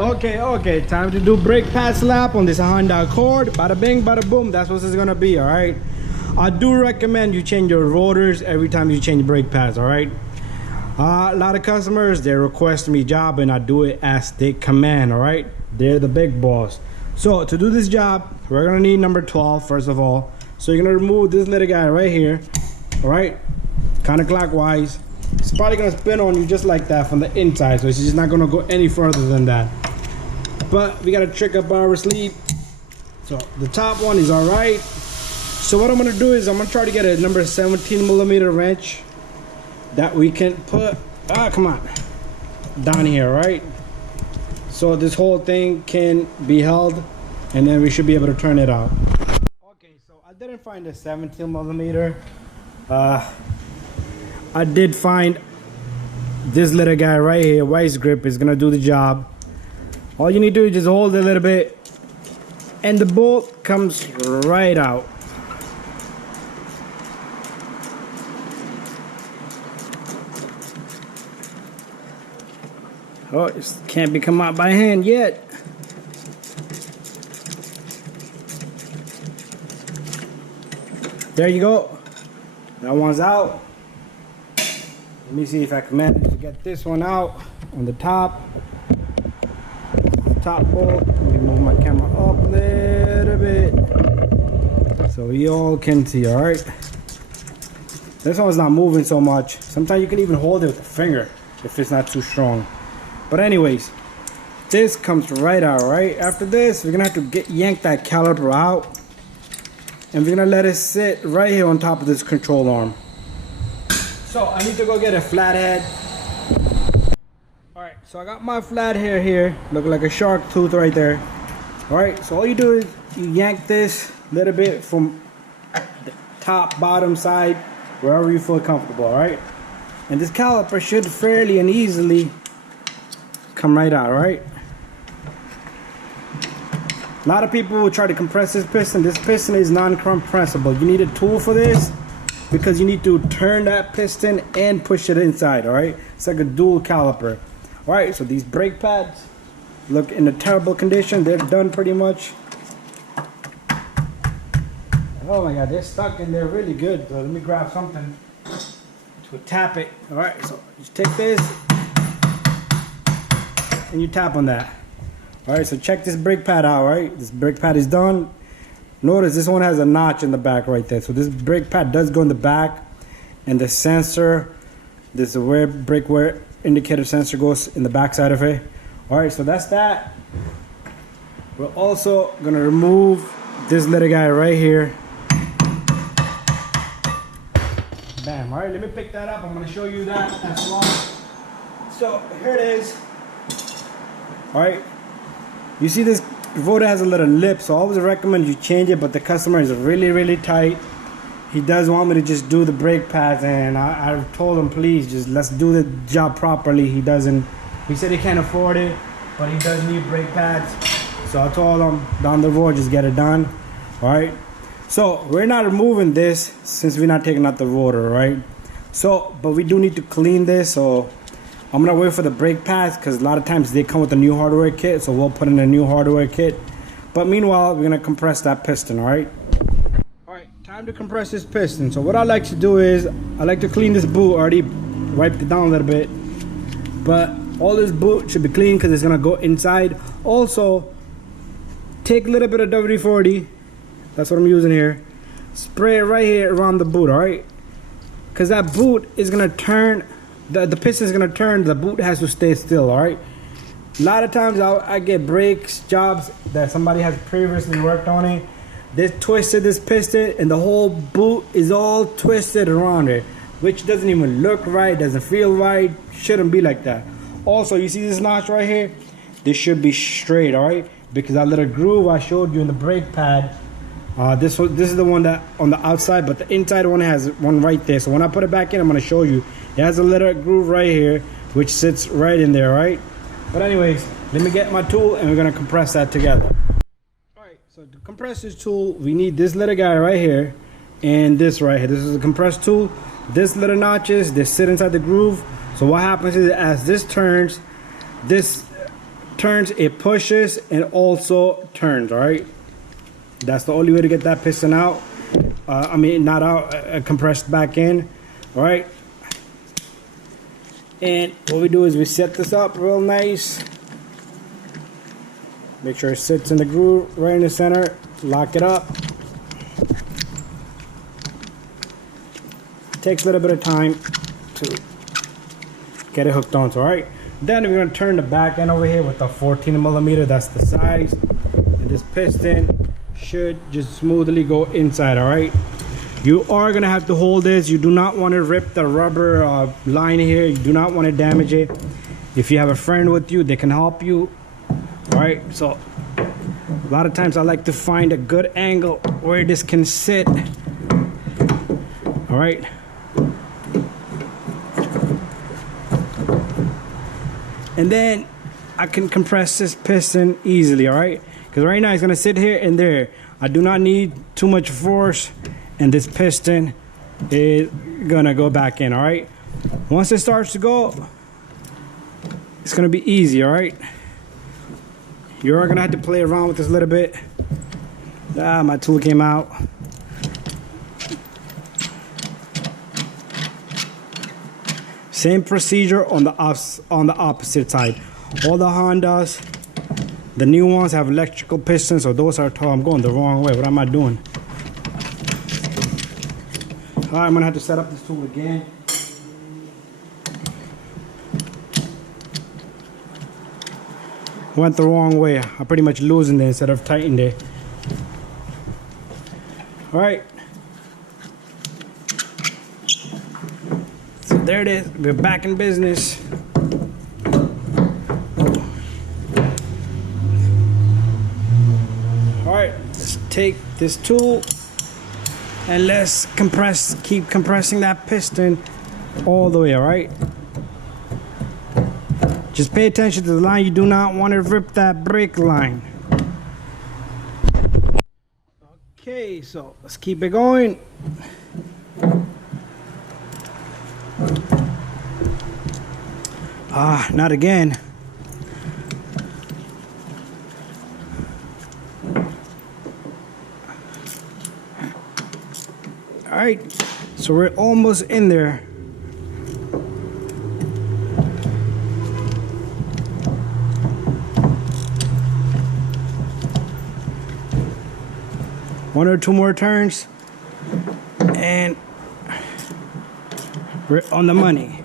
Okay, time to do brake pad slap on this Honda Accord. Bada bing, bada boom, that's what this is gonna be, all right? I do recommend you change your rotors every time you change brake pads, all right? A lot of customers, they request me job and I do it as they command, all right? They're the big boss. So to do this job, we're gonna need number 12, first of all. So you're gonna remove this little guy right here, all right? Counterclockwise. It's probably gonna spin on you just like that from the inside, so it's just not gonna go any further than that. But we got a trick up our sleeve. So the top one is all right. So what I'm gonna do is I'm gonna try to get a number 17 millimeter wrench that we can put, come on, down here, right? So this whole thing can be held and then we should be able to turn it out. Okay, so I didn't find a 17 millimeter. I did find this little guy right here, vice grip, is gonna do the job. All you need to do is just hold it a little bit and the bolt comes right out. Oh, it can't be come out by hand yet. There you go. That one's out. Let me see if I can manage to get this one out on the top. Top bolt. Let me move my camera up a little bit so you all can see. All right, this one's not moving so much. Sometimes you can even hold it with a finger if it's not too strong. But anyways, this comes right out. Right after this, we're gonna have to yank that caliper out and we're gonna let it sit right here on top of this control arm. So I need to go get a flathead. Alright, so I got my flathead here, looking like a shark tooth right there. Alright, so all you do is you yank this a little bit from the top, bottom, side, wherever you feel comfortable, alright? And this caliper should fairly and easily come right out, right? A lot of people will try to compress this piston. This piston is non-compressible. You need a tool for this because you need to turn that piston and push it inside, alright? It's like a dual caliper. Alright, so these brake pads look in a terrible condition. They're done pretty much. Oh my god, they're stuck in there really good. So let me grab something to tap it. Alright, so you take this and you tap on that. Alright, so check this brake pad out, right? This brake pad is done. Notice this one has a notch in the back right there. So this brake pad does go in the back, and the sensor, this is where brake wear indicator sensor goes in the back side of it. Alright, so that's that. We're also gonna remove this little guy right here. Bam. Alright, let me pick that up. I'm gonna show you that as well. So here it is. Alright, you see this rotor has a little lip, so I always recommend you change it, but the customer is really tight. He does want me to just do the brake pads, and I told him, please, just let's do the job properly. He said he can't afford it, but he does need brake pads. So I told him, down the road, just get it done. Alright, so we're not removing this since we're not taking out the rotor, right? So, but we do need to clean this, so I'm gonna wait for the brake pads because a lot of times they come with a new hardware kit, so we'll put in a new hardware kit. But meanwhile, we're gonna compress that piston, alright? Alright, time to compress this piston. So what I like to do is, I like to clean this boot. I already wiped it down a little bit. But all this boot should be clean because it's gonna go inside. Also, take a little bit of WD-40. That's what I'm using here. Spray it right here around the boot, alright? Because that boot is gonna turn. The piston is going to turn, the boot has to stay still, alright? A lot of times I get brakes jobs that somebody has previously worked on it. They twisted this piston and the whole boot is all twisted around it, which doesn't even look right, doesn't feel right, shouldn't be like that. Also, you see this notch right here? This should be straight, alright? Because that little groove I showed you in the brake pad, this is the one that on the outside, but the inside one has one right there. So when I put it back in, I'm going to show you. It has a little groove right here, which sits right in there, right? But anyways, let me get my tool and we're gonna compress that together. Alright, so to compress this tool, we need this little guy right here and this right here. This is a compressed tool. This little notches, they sit inside the groove. So what happens is as this turns, this turns, it pushes and also turns. All right, that's the only way to get that piston out. I mean, not out, compressed back in. All right, and what we do is we set this up real nice. Make sure it sits in the groove right in the center. Lock it up. Takes a little bit of time to get it hooked on. All right, then we're going to turn the back end over here with the 14 millimeter. That's the size, and this piston should just smoothly go inside. All right, you are going to have to hold this. You do not want to rip the rubber line here. You do not want to damage it. If you have a friend with you, they can help you. All right, so a lot of times I like to find a good angle where this can sit. All right, and then I can compress this piston easily. All right, because right now it's gonna sit here and there. I do not need too much force, and this piston is gonna go back in. All right, once it starts to go, it's gonna be easy. All right, you're gonna have to play around with this a little bit. My tool came out. Same procedure on the opposite side. All the Hondas, the new ones have electrical pistons, so those are tall. I'm going the wrong way. What am I doing? All right, I'm gonna have to set up this tool again. Went the wrong way. I pretty much loosened it instead of tightened it. All right. So there it is. We're back in business. All right. Let's take this tool and let's keep compressing that piston all the way. All right. Just pay attention to the line. You do not want to rip that brake line. Okay, so let's keep it going. Not again. All right, so we're almost in there. One or two more turns and we're on the money.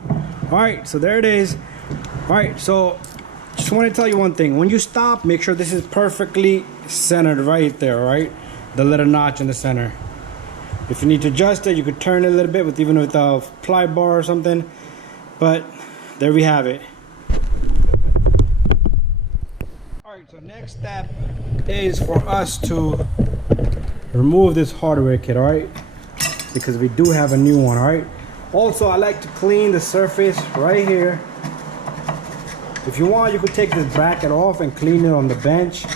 All right, so there it is. All right, so just want to tell you one thing. When you stop, make sure this is perfectly centered right there. All right, the little notch in the center. If you need to adjust it, you could turn it a little bit with even with a ply bar or something, but there we have it. All right, so next step is for us to remove this hardware kit. All right, because we do have a new one. All right, also I like to clean the surface right here. If you want, you could take this bracket off and clean it on the bench,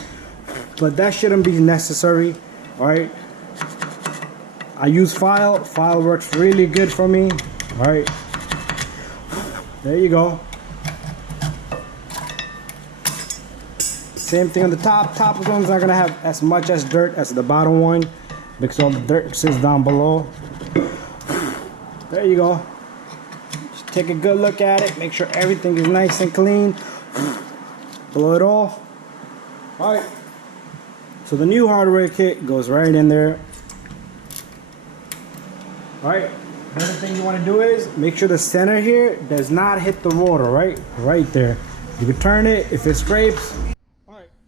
but that shouldn't be necessary. All right, I use file works really good for me. All right, there you go. Same thing on the top one's not gonna have as much as dirt as the bottom one because all the dirt sits down below. There you go. Just take a good look at it, make sure everything is nice and clean. Blow it off. All right, so the new hardware kit goes right in there. All right, another thing you want to do is make sure the center here does not hit the rotor. Right there. You can turn it if it scrapes.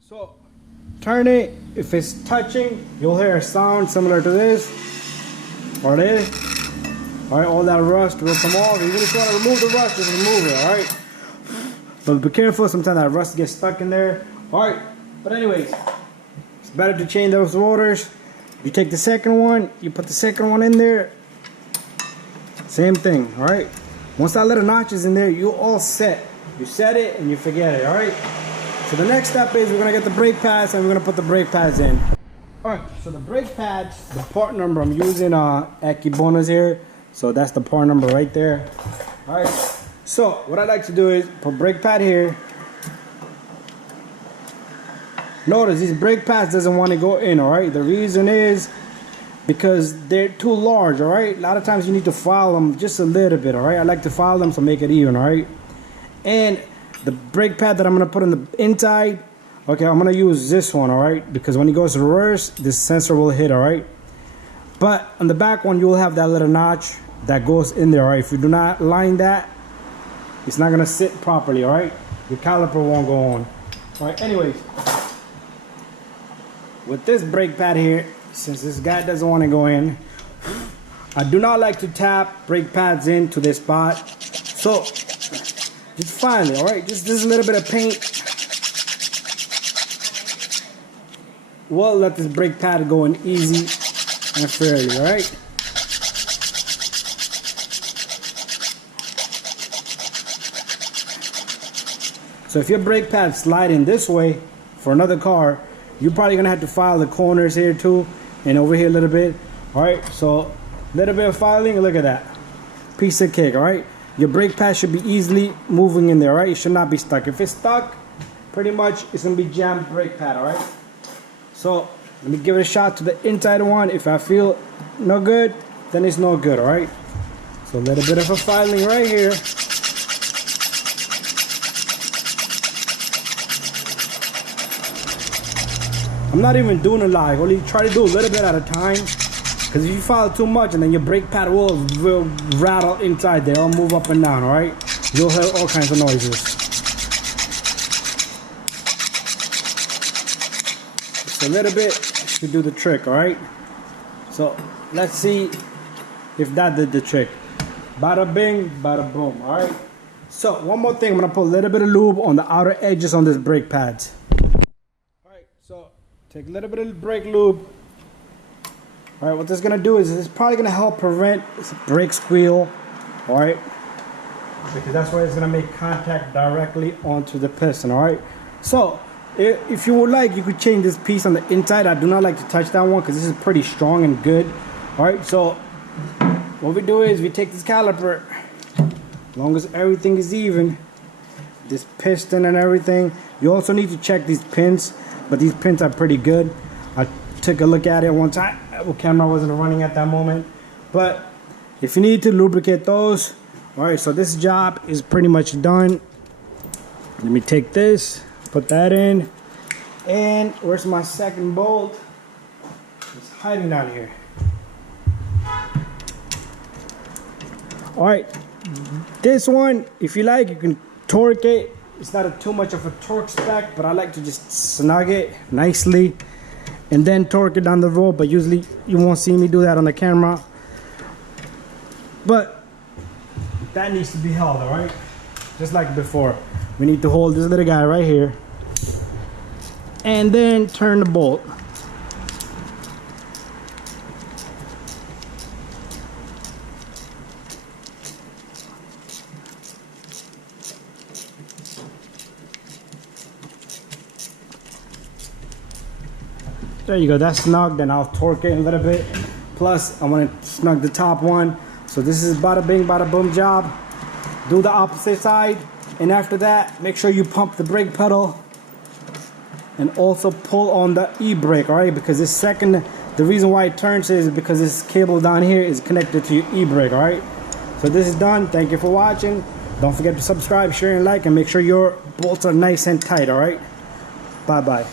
So turn it. If it's touching, you'll hear a sound similar to this or this. All right, all that rust will come off. Even if you want to remove the rust, just remove it. All right, but be careful. Sometimes that rust gets stuck in there. All right, but anyways, it's better to change those rotors. You take the second one, you put the second one in there. Same thing. All right. Once that little notch is in there, you all set. You set it and you forget it. All right. So the next step is we're gonna get the brake pads and we're gonna put the brake pads in. All right, so the brake pads, the part number I'm using Accord here, so that's the part number right there. All right, so what I like to do is put brake pad here, notice these brake pads doesn't want to go in, all right? The reason is because they're too large, all right? A lot of times you need to file them just a little bit, all right? I like to file them to make it even, all right? And the brake pad that I'm gonna put on the inside, okay, I'm gonna use this one, all right? Because when it goes reverse, this sensor will hit, all right? But on the back one, you will have that little notch that goes in there, all right? If you do not line that, it's not gonna sit properly, all right? Your caliper won't go on. All right, anyways, with this brake pad here, since this guy doesn't want to go in, I do not like to tap brake pads into this spot. So just finally, all right, just a little bit of paint will let this brake pad go in easy and fairly, all right? So if your brake pad sliding this way for another car, you're probably gonna have to file the corners here too, and over here a little bit. All right, so a little bit of filing, look at that. Piece of cake, all right? Your brake pad should be easily moving in there, all right? It should not be stuck. If it's stuck, pretty much it's gonna be jammed brake pad, all right? So let me give it a shot to the inside one. If I feel no good, then it's no good, all right? So a little bit of a filing right here. I'm not even doing it live, only try to do a little bit at a time, because if you file too much and then your brake pad will rattle inside there, it'll move up and down, all right? You'll hear all kinds of noises. Just a little bit to do the trick, all right? So let's see if that did the trick. Bada bing, bada boom, all right? So one more thing, I'm gonna put a little bit of lube on the outer edges on this brake pads. All right, so take a little bit of brake lube. All right, what this is gonna do is it's probably gonna help prevent this brake squeal, all right? Because that's why it's gonna make contact directly onto the piston, all right? So, if you would like, you could change this piece on the inside. I do not like to touch that one because this is pretty strong and good, all right? So, what we do is we take this caliper, as long as everything is even, this piston and everything. You also need to check these pins, but these pins are pretty good. I took a look at it one time. The camera wasn't running at that moment. But if you need to lubricate those, all right, so this job is pretty much done. Let me take this, put that in. And where's my second bolt? It's hiding down here. All right, this one, if you like, you can torque it. It's not too much of a torque spec, but I like to just snug it nicely and then torque it down the road, but usually you won't see me do that on the camera. But that needs to be held, all right? Just like before. We need to hold this little guy right here and then turn the bolt. There you go, that's snug. Then I'll torque it a little bit. Plus, I want to snug the top one. So this is bada bing, bada boom job. Do the opposite side. And after that, make sure you pump the brake pedal. And also pull on the e-brake, all right? Because this second, the reason why it turns is because this cable down here is connected to your e-brake, all right? So this is done. Thank you for watching. Don't forget to subscribe, share, and like, and make sure your bolts are nice and tight, all right? Bye-bye.